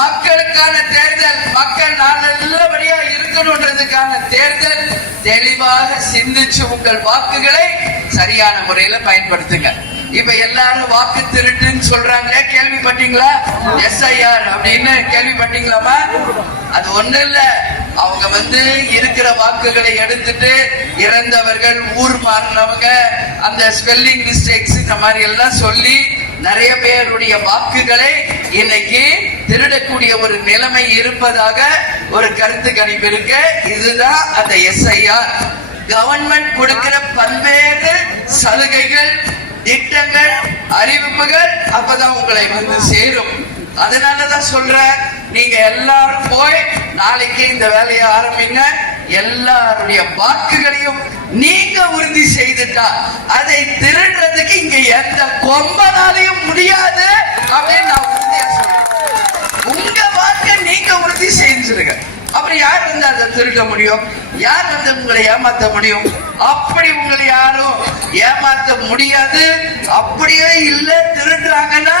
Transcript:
மக்களுக்கான தேர்தல், மக்கள் நல்லபடியா இருக்கணும்ன்றதுக்கான தேர்தல். தெளிவாக சிந்திச்சு உங்கள் வாக்குகளை சரியான முறையில பயன்படுத்துங்க. இப்ப எல்லாரும் வாக்கு திருட்டுன்னு சொல்றாங்களே, கேள்விப்பட்டீங்களா? SIR அப்படின்னு கேள்விப்பட்டீங்களாமா? அது ஒண்ணு இல்ல, அவங்க இருக்கிற வாக்குகளை எடுத்துட்டு இறந்தவர்கள், ஊர் மாறினவங்க, அந்த ஸ்பெல்லிங் மிஸ்டேக்ஸ் இந்த மாதிரி எல்லாம் சொல்லி நிறைய பேருடைய வாக்குகளை இன்னைக்கு திருடக்கூடிய ஒரு நிலைமை இருப்பதாக ஒரு கருத்து கணிப்பு இருக்கு. இதுதான் அந்த SIR. கவர்மெண்ட் கொடுக்கிற பல்வேறு சலுகைகள், திட்டங்கள், அறிவிப்புகள் அப்பதான் உங்களை சேரும். அதனாலதான் சொல்ற, நீங்க எல்லாரும் போய் நாளைக்கு இந்த வேலையை ஆரம்பிங்க. எல்லாருடைய வாக்குகளையும் நீங்க உறுதி செய்துட்டா அதை திருடுறதுக்கு இங்க எந்த கொம்பனாலையும் முடியாது அப்படின்னு நான் உறுதியா சொல்றேன். உங்க வாக்கை நீங்க உறுதி செஞ்சிருங்க. அப்புறம் யார் அதை திருட முடியும்? யார் உங்களை ஏமாத்த முடியும்? அப்படி உங்களை யாரும் ஏமாத்த முடியாது. அப்படியே இல்ல திருடுறாங்கன்னா